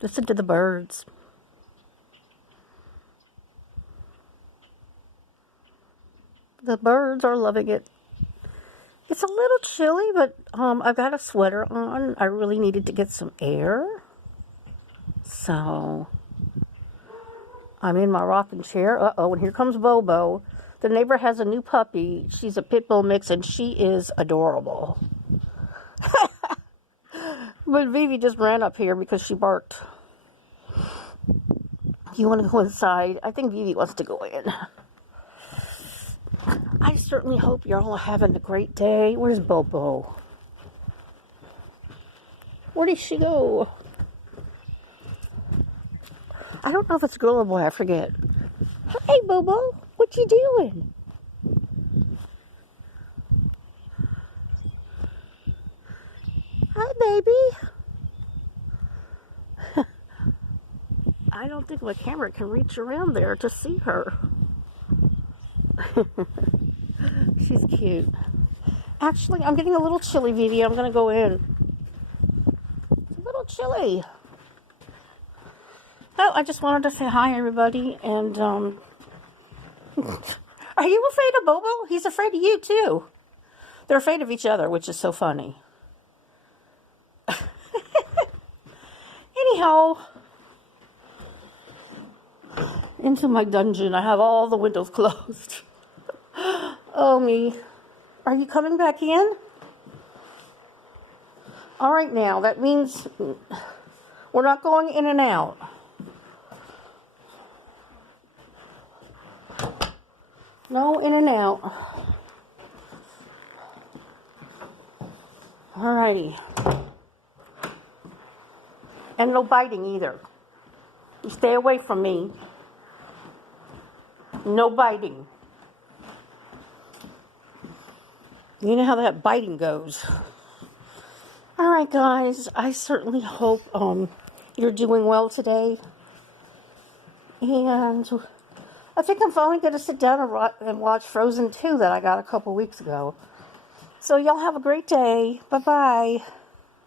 Listen to the birds. The birds are loving it. It's a little chilly, but I've got a sweater on. I really needed to get some air. So I'm in my rocking chair. Uh-oh, and here comes Bobo. The neighbor has a new puppy. She's a pit bull mix, and she is adorable. But Vivi just ran up here because she barked. You want to go inside? I think Vivi wants to go in. I certainly hope you're all having a great day. Where's Bobo? Where did she go? I don't know if it's a girl or boy. I forget. Hi, Bobo. What you doing? Hi, baby. I don't think my camera can reach around there to see her. She's cute. Actually, I'm getting a little chilly, Vivi. I'm going to go in. It's a little chilly. Oh, I just wanted to say hi, everybody. And, are you afraid of Bobo? He's afraid of you, too. They're afraid of each other, which is so funny. Anyhow, into my dungeon. I have all the windows closed. Oh, me. Are you coming back in? All right, now. That means we're not going in and out. No in and out. All righty. And no biting either. You stay away from me. No biting. You know how that biting goes. All right, guys. I certainly hope you're doing well today. And I think I'm finally going to sit down and watch Frozen 2 that I got a couple weeks ago. So y'all have a great day. Bye-bye.